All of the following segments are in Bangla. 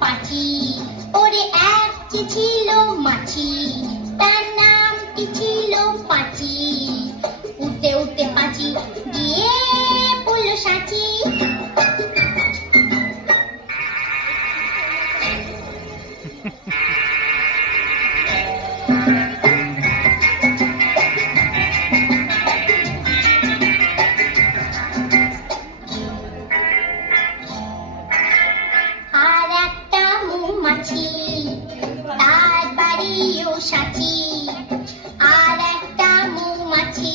পাঁচি, ওরে একটি ছিল মাছি, তার নামটি ছিল পাঁচি। উঠতে উঠতে পাঁচি গিয়ে পড়ল সাঁচি। আর একটা মৌমাছি, তার বাড়িও সাঁচি। আর একটা মৌমাছি,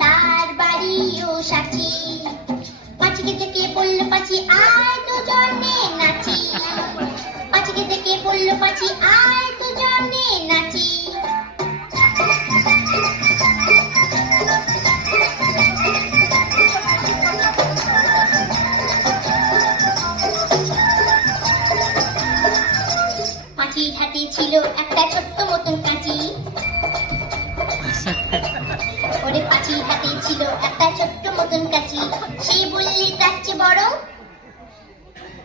তার বাড়িও সাঁচি। পাঁচিকে থেকে বলল পাঁচি আয় দুজনে নাচি। পাঁচিকে থেকে বলল পাঁচি আয় দুজনে নাচি। পাঁচির হাতে ছিল একটা ছোট্ট মতন কাঁচি। ওরে পাঁচির হাতে ছিল একটা ছোট্ট মতন কাঁচি। সে বললে তার চেয়ে বড়,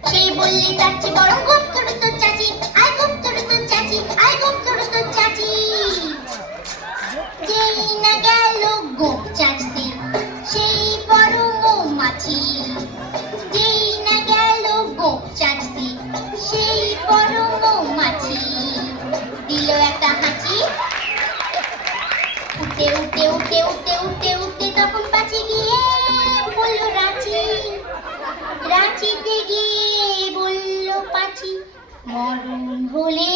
সে বললে তার চেয়ে বড় গোপ তোর তোর চাচি। আয় গোপ তোর তোর চাচি, আয় গোপ তোর তোর চাচি। যেই না গেল গোপ চাচতে, সেই বড় মৌমাছি। যেই না গেল গোপ চাচতে, সেই বড় মৌমাছি। দিল একটা হাঁচি। উঠতে উঠতে উঠতে উঠতে উঠতে উঠতে তখন পাঁচি গিয়ে বলল রাঁচি। রাঁচিতে গিয়ে বলল পাঁচি মরণ হলে